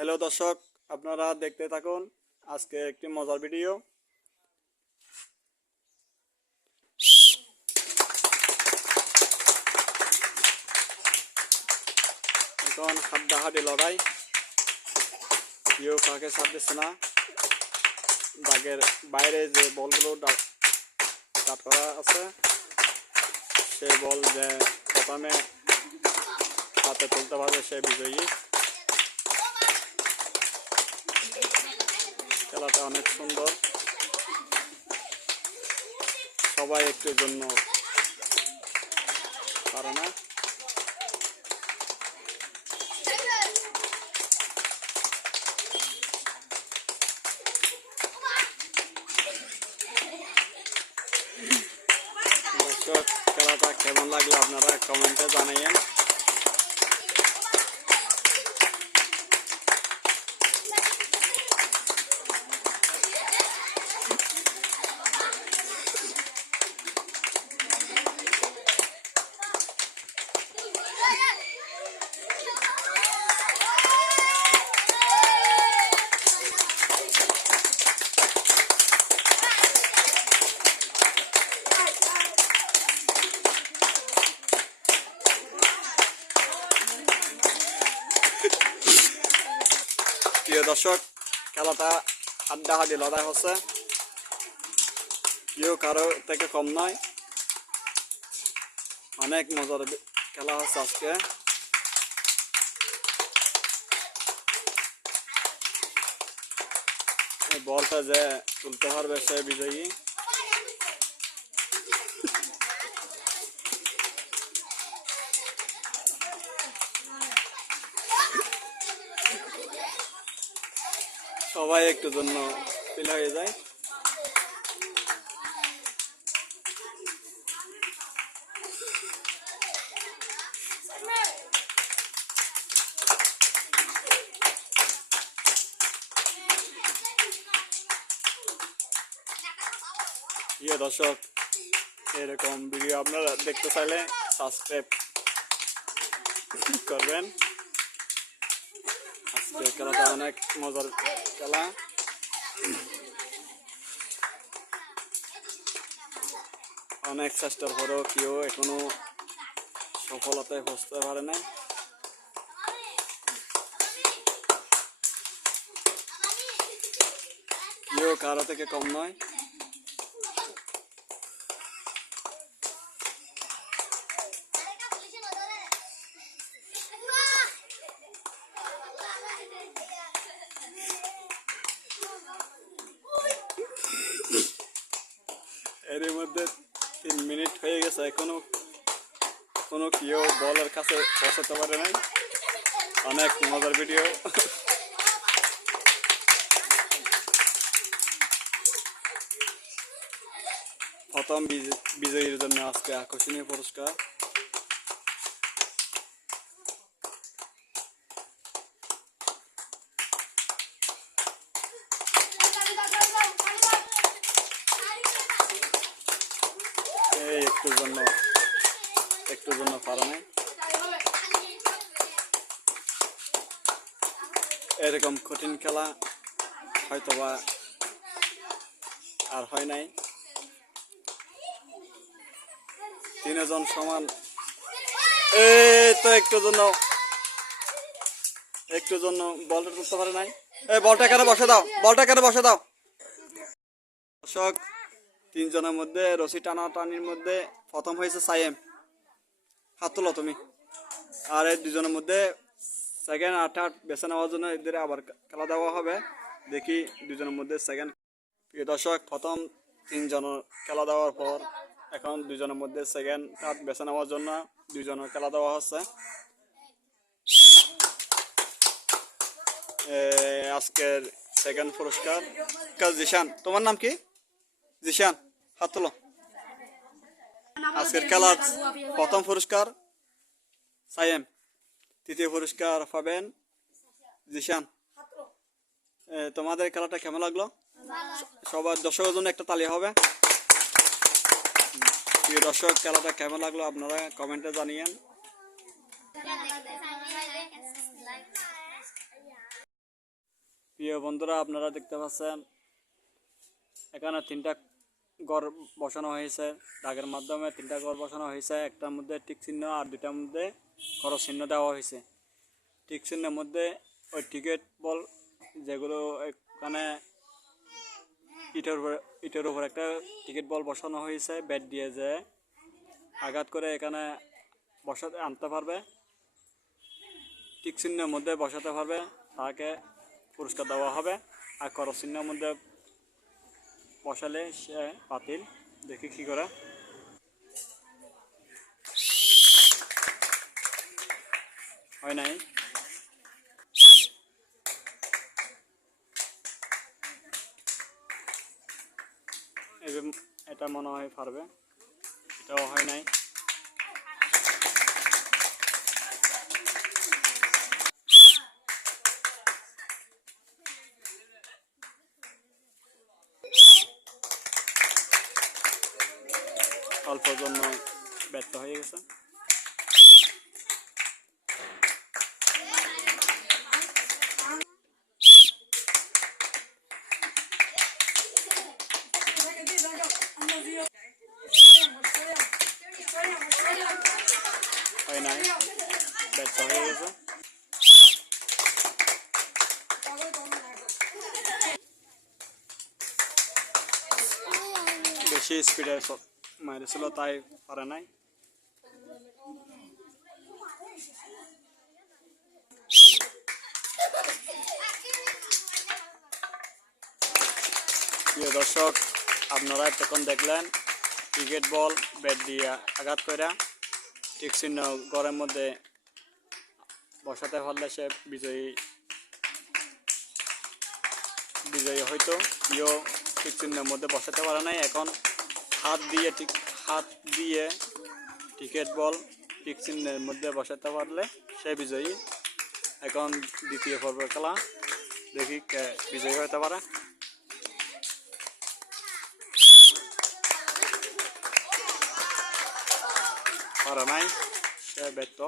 Hello দর্শক, আপনারা দেখতে থাকুন আজকে একটি মজার ভিডিও। এখন হাড্ডাহাড্ডি লড়াই, কেউ কাকে ছাড় দিচ্ছে না। দাগের বাইরে যে বলগুলো কাট করা আছে, সেই বল যে প্রথমে হাতে তুলতে পারবে সে বিজয়ী। খেলাটা অনেক সুন্দর, সবাই একটু জন্য পারে না। দর্শক, খেলাটা কেমন লাগলো আপনারা কমেন্টে জানাইয়েন। প্রিয় দর্শক, খেলাটা হাড্ডাহাড্ডি লড়াই হচ্ছে, কেউ কারো থেকে কম নয়। অনেক মজার খেলা হচ্ছে আজকে। এই বলটা যে তুলতে পারবে সে বিজয়ী। সবাই একটু জন্য ফিল হয়ে যায়। দর্শক, এরকম ভিডিও আপনারা দেখতে চাইলে সাবস্ক্রাইব করবেন। আজকে খেলাটা অনেক মজার খেলা। অনেক চেষ্টার পরেও কেউ এখনো সফলতায় পৌঁছতে পারে না। কেউ কারো থেকে কম নয়। এর মধ্যে 3 মিনিট হয়ে গেছে, এখনো কেউ বলের কাছে পৌঁছাতে পারে নাই। অনেক মজার ভিডিও। প্রথম বিজয়ীর জন্য আজকে আকর্ষণীয় পুরস্কার। একটু জন্য পারে নাই। এরকম কঠিন খেলা হয়তোবা আর হয় নাই। 3 জন সমান। এই তো একটু জন্য বলটা তুলতে পারে নাই। বলটা কেন বসে দাও, দর্শক, 3 জনের মধ্যে রশি টানাটানির মধ্যে প্রথম হয়েছে সাইম। হাত তোলো তুমি। আর এই 2 জনের মধ্যে সেকেন্ড আর থার্ড বেছে নেওয়ার জন্য এদের আবার খেলা দেওয়া হবে। দেখি 2 জনের মধ্যে সেকেন্ড। প্রিয় দর্শক, প্রথম 3 জনের খেলা দেওয়ার পর এখন 2 জনের মধ্যে সেকেন্ড থার্ড বেছে নেওয়ার জন্য 2 জনের খেলা দেওয়া হচ্ছে। আজকের সেকেন্ড পুরস্কার জিশান। তোমার নাম কি? জিশান, হাত তোলো। আজকের খেলার প্রথম পুরস্কার সাইম, তৃতীয় পুরস্কার পাবেন জিশান। তোমাদের খেলাটা কেমন লাগলো? সবার দর্শকের জন্য একটা তালি হবে। প্রিয় দর্শক, খেলাটা কেমন লাগলো আপনারা কমেন্টে জানিয়েন। প্রিয় বন্ধুরা, আপনারা দেখতে পাচ্ছেন এখানে 3টা ঘর বসানো হয়েছে। দাগের মাধ্যমে 3টা ঘর বসানো হয়েছে। একটার মধ্যে টিক চিহ্ন আর 2টার মধ্যে খরচ চিহ্ন দেওয়া হয়েছে। টিক চিহ্নের মধ্যে ওই টিকেট বল যেগুলো এখানে ইটের উপর একটা টিকিট বল বসানো হয়েছে। ব্যাট দিয়ে যে আঘাত করে এখানে বসাতে আনতে পারবে, টিক চিহ্নের মধ্যে বসাতে পারবে, তাকে পুরস্কার দেওয়া হবে। আর খরচ চিহ্নের মধ্যে বসালে সে বাতিল। দেখি কি করে। হয় নাই। এটা মনে হয় পারবে, এটাও হয় নাই। অল্পর জন্য ব্যর্থ হয়ে গেছে। হয় নাই, ব্যর্থ হয়ে গেছে। বেশি স্পিডে মারিছিল, তাই পারে নাই। প্রিয় দর্শক, আপনারা এতক্ষণ দেখলেন ক্রিকেট বল ব্যাট দিয়ে আঘাত করে টিক চিহ্ন ঘরের মধ্যে বসাতে পারলে সে বিজয়ী হয়তো। কেউ টিক চিহ্নের মধ্যে বসাতে পারে নাই। এখন হাত দিয়ে টিকেট বল টিক চিহ্নের মধ্যে বসাতে পারলে সে বিজয়ী। এখন দ্বিতীয় পর্বের খেলা, দেখি কে বিজয়ী হতে পারে। পারে নাই, সে ব্যর্থ।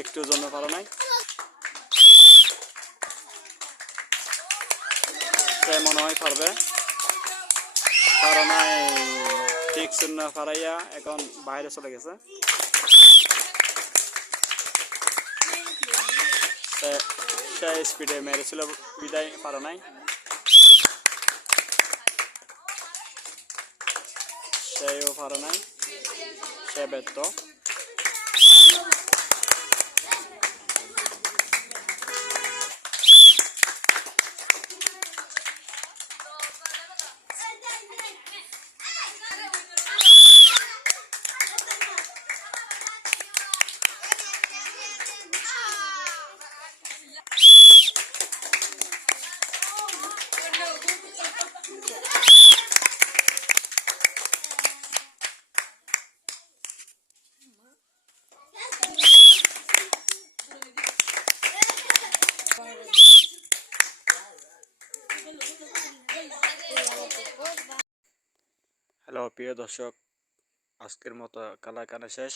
একটুর জন্য পারে নাই। সে মনে হয় পারবে, পারে নাই। ঠিক চিহ্ন ফারাইয়া এখন বাইরে চলে গেছে। সে স্পিডে মেরেছিল বিদায় পারে নাই। সেও পারে নাই, সে ব্যর্থ। হ্যালো প্রিয় দর্শক, আজকের মতো খেলা এখানে শেষ।